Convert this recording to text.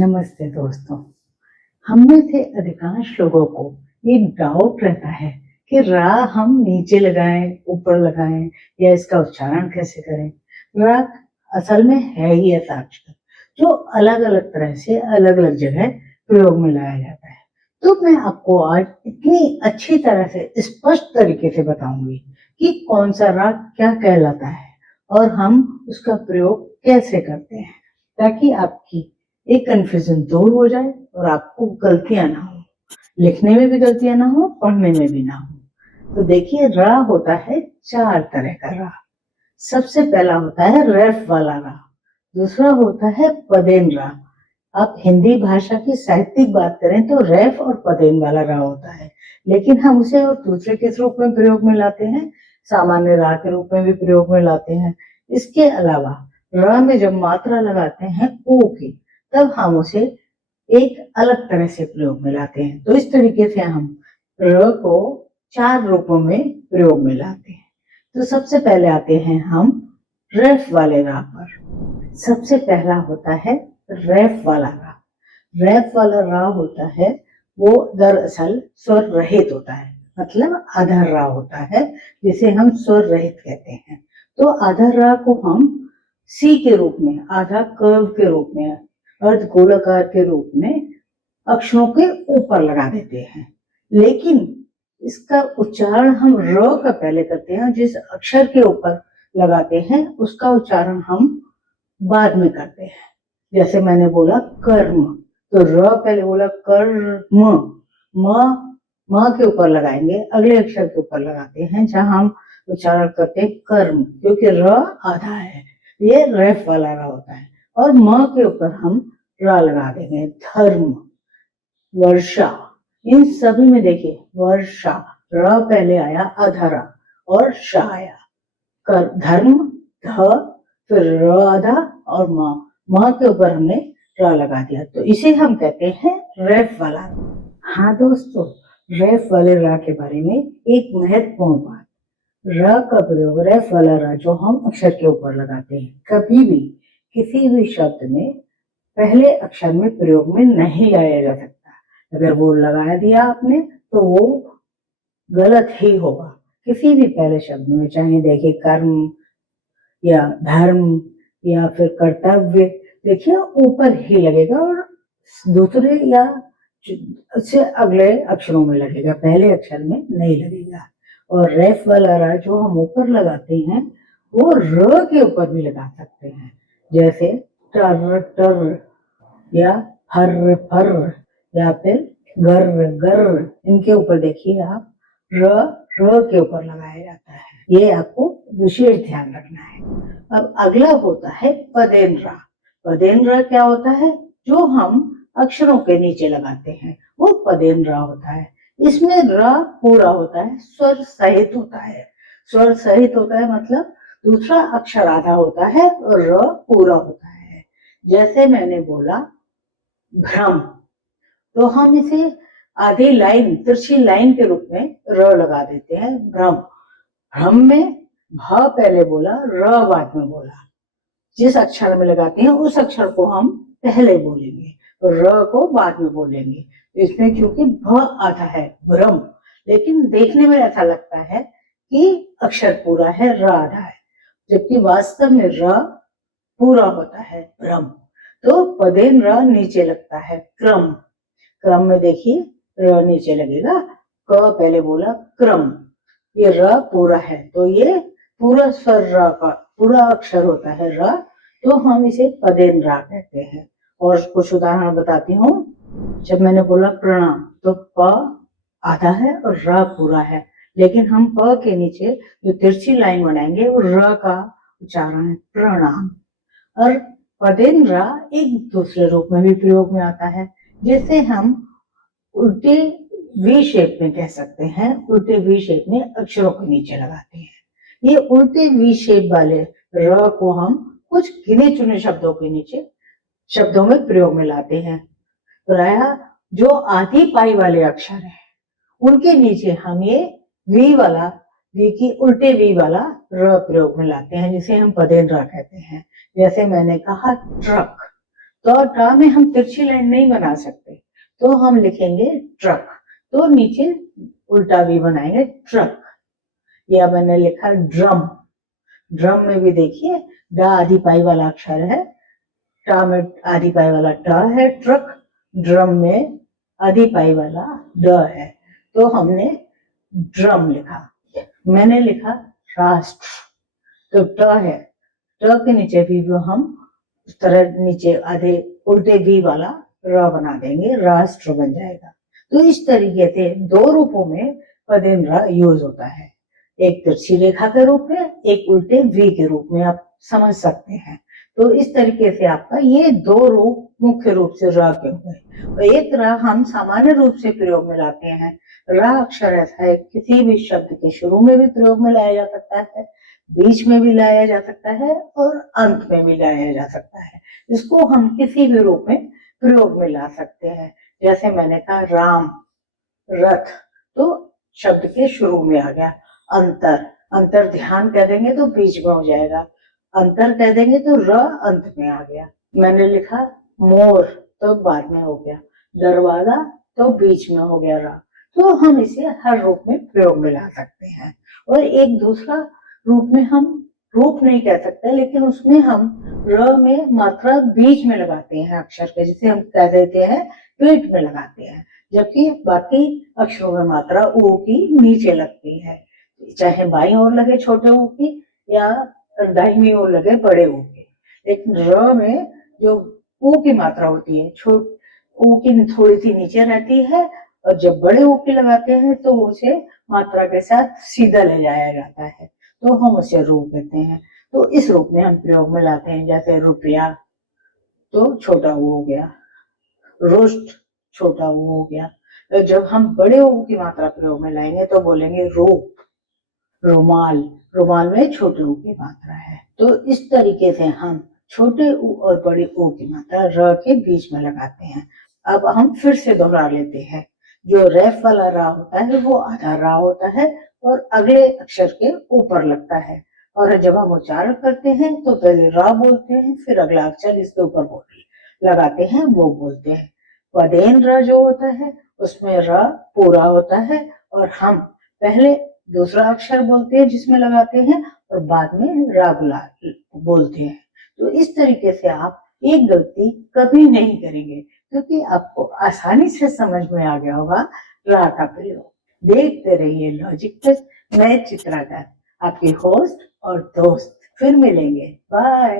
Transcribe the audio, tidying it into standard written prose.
नमस्ते दोस्तों। हम में से अधिकांश लोगों को ये डाउट रहता है कि रा हम नीचे लगाएं, ऊपर लगाएं या इसका उच्चारण कैसे करें। रा असल में है ही ऐसा अक्षर जो अलग-अलग तरह से अलग-अलग जगह प्रयोग में लाया जाता है। तो मैं आपको आज इतनी अच्छी तरह से स्पष्ट तरीके से बताऊंगी कि कौन सा राग क्या कहलाता है और हम उसका प्रयोग कैसे करते हैं, ताकि आपकी एक कन्फ्यूजन दूर हो जाए और आपको गलतियां ना हो, लिखने में भी गलतियां ना हो, पढ़ने में भी ना हो। तो देखिए, रा होता है 4 तरह का रा। सबसे पहला होता है रेफ वाला रा, दूसरा होता है पदेन रा। आप हिंदी भाषा की साहित्यिक बात करें तो रेफ और पदेन वाला रा होता है, लेकिन हम उसे और दूसरे किस रूप में प्रयोग में लाते हैं? सामान्य रा के रूप में भी प्रयोग में लाते हैं। इसके अलावा रा में जब मात्रा लगाते हैं ओ की, तब हम उसे एक अलग तरह से प्रयोग में लाते हैं। तो इस तरीके से हम र को 4 रूपों में प्रयोग में लाते हैं। तो सबसे पहले आते हैं हम रेफ वाले रा पर। सबसे पहला होता है रेफ वाला रा। रेफ वाला रा होता है, वो दरअसल स्वर रहित होता है, मतलब आधा रा होता है, जिसे हम स्वर रहित कहते हैं। तो आधा रा को हम सी के रूप में, आधा कर्व के रूप में, अर्ध गोलाकार के रूप में अक्षरों के ऊपर लगा देते हैं। लेकिन इसका उच्चारण हम र का पहले करते हैं। जिस अक्षर के ऊपर लगाते हैं उसका उच्चारण हम बाद में करते हैं। जैसे मैंने बोला कर्म, तो र पहले बोला कर्म, म के ऊपर लगाएंगे, अगले अक्षर के ऊपर लगाते हैं जहां हम उच्चारण करते हैं कर्म, क्योंकि र आधा है। ये रेफ वाला रा होता है। और म के ऊपर हम रा लगा देंगे। धर्म, वर्षा, इन सभी में देखिए वर्षा, र पहले आया आधा रा और शा आया। कर धर्म, ध, फिर र आधा और म के ऊपर हमने रा लगा दिया, तो इसे हम कहते हैं रेफ वाला रा। हाँ दोस्तों, रेफ वाले रा के बारे में एक महत्वपूर्ण बात, र का प्रयोग, रेफ वाला रा जो हम अक्षर के ऊपर लगाते हैं, कभी भी किसी भी शब्द में पहले अक्षर में प्रयोग में नहीं लाया जा सकता। अगर वो लगा दिया आपने तो वो गलत ही होगा। किसी भी पहले शब्द में, चाहे देखिए कर्म या धर्म या फिर कर्तव्य, देखिए ऊपर ही लगेगा और दूसरे या से अगले अक्षरों में लगेगा, पहले अक्षर में नहीं लगेगा। और रेफ वाला रा जो हम ऊपर लगाते हैं वो र के ऊपर भी लगा सकते हैं, जैसे टर टर या हर फर या फिर गर गर, इनके ऊपर देखिए आप र के ऊपर लगाया जाता है। ये आपको विशेष ध्यान रखना है। अब अगला होता है पदेन रा। पदेन रा क्या होता है? जो हम अक्षरों के नीचे लगाते हैं वो पदेन रा होता है। इसमें रा पूरा होता है, स्वर सहित होता है। स्वर सहित होता है मतलब दूसरा अक्षर आधा होता है और र पूरा होता है। जैसे मैंने बोला भ्रम, तो हम इसे आधी लाइन, तिरछी लाइन के रूप में र लगा देते हैं, भ्रम। भ्रम में भ पहले बोला, र बाद में बोला। जिस अक्षर में लगाते हैं उस अक्षर को हम पहले बोलेंगे, र को बाद में बोलेंगे। इसमें क्योंकि भ आधा है, भ्रम, लेकिन देखने में ऐसा लगता है कि अक्षर पूरा है, र आधा है, जबकि वास्तव में र पूरा होता है, भ्रम। तो पदेन र नीचे लगता है। क्रम, क्रम में देखिए र नीचे लगेगा, क पहले बोला क्रम, ये र पूरा है, तो ये पूरा स्वर र का पूरा अक्षर होता है र, तो हम इसे पदेन रा कहते हैं। और कुछ उदाहरण बताती हूँ। जब मैंने बोला प्रणाम, तो प आधा है और र पूरा है, लेकिन हम प के नीचे जो तिरछी लाइन बनाएंगे वो र का उच्चारण है, प्रणाम। और पदेन रा एक दूसरे रूप में भी प्रयोग में आता है, जिसे हम उल्टे वी शेप में कह सकते हैं। उल्टे वी शेप में अक्षरों के नीचे लगाते हैं। ये उल्टे वी शेप वाले र को हम कुछ गिने चुने शब्दों के नीचे, शब्दों में प्रयोग में लाते हैं। प्रायः जो आधी पाई वाले अक्षर हैं उनके नीचे हम ये वी वाला, वी की उल्टे वी वाला र प्रयोग में लाते हैं, जिसे हम पदेन रा कहते हैं। जैसे मैंने कहा ट्रक, तो टा में हम तिरछी लाइन नहीं बना सकते, तो हम लिखेंगे ट्रक, तो नीचे उल्टा भी बनाएंगे ट्रक। या मैंने लिखा ड्रम, ड्रम में भी देखिए ड आधी पाई वाला अक्षर है, टा में आधी पाई वाला ट है ट्रक, ड्रम में आधी पाई वाला ड है, तो हमने ड्रम लिखा। मैंने लिखा राष्ट्र, तो ट है, ट के नीचे भी हम उस तरह नीचे आधे उल्टे वी वाला र बना देंगे, राष्ट्र बन जाएगा। तो इस तरीके से दो रूपों में पदेन र यूज होता है, एक तिरछी रेखा के रूप में, एक उल्टे वी के रूप में, आप समझ सकते हैं। तो इस तरीके से आपका ये दो रूप मुख्य रूप से र के हुए। और एक र हम सामान्य रूप से प्रयोग में लाते हैं। र अक्षर ऐसा है किसी भी शब्द के शुरू में भी प्रयोग में लाया जा सकता है, बीच में भी लाया जा सकता है और अंत में भी लाया जा सकता है। इसको हम किसी भी रूप में प्रयोग में ला सकते हैं। जैसे मैंने कहा राम, रथ, तो शब्द के शुरू में आ गया। अंतर, अंतर ध्यान कह देंगे तो बीच में हो जाएगा, अंतर कह देंगे तो र अंत में आ गया। मैंने लिखा मोर, तो बाद में हो गया, दरवाजा तो बीच में हो गया र। तो हम इसे हर रूप में प्रयोग में ला सकते हैं। और एक दूसरा रूप में हम रूप नहीं कह सकते, लेकिन उसमें हम र में मात्रा बीच में लगाते हैं अक्षर के, जिसे हम कह देते हैं पेट में लगाते हैं, जबकि बाकी अक्षरों में मात्रा ऊ की नीचे लगती है, चाहे बाईं ओर लगे छोटे ऊ की या दाहिनी ओर लगे बड़े ऊ की। लेकिन र में जो ऊ की मात्रा होती है, ऊ की थोड़ी सी नीचे रहती है, और जब बड़े ऊ की लगाते हैं तो उसे मात्रा के साथ सीधा ले जाया जाता है, तो हम उसे रूप कहते हैं। तो इस रूप में हम प्रयोग में लाते हैं, जैसे रुपया, तो छोटा ऊ हो गया, रुष्ट, छोटा ऊ हो गया। तो जब हम बड़े ऊ की मात्रा प्रयोग में लाएंगे तो बोलेंगे रूप, रुमाल, रुमाल में छोटे ऊ की मात्रा है। तो इस तरीके से हम छोटे ऊ और बड़े ऊ की मात्रा र के बीच में लगाते हैं। अब हम फिर से दोहरा लेते हैं। जो रेफ वाला रा होता है वो आधा रा होता है और अगले अक्षर के ऊपर लगता है, और जब हम उच्चारण करते हैं तो पहले रा बोलते हैं, फिर अगला अक्षर इसके ऊपर लगाते हैं वो बोलते हैं। पदेन र जो होता है उसमें र पूरा होता है, और हम पहले दूसरा अक्षर बोलते हैं जिसमें लगाते हैं और बाद में रा बोलते हैं। तो इस तरीके से आप एक गलती कभी नहीं करेंगे, क्योंकि आपको आसानी से समझ में आ गया होगा रा का प्रयोग। देखते रहिए लॉजिक टेस्ट, मैं चित्राकर, आपकी होस्ट और दोस्त। फिर मिलेंगे, बाय।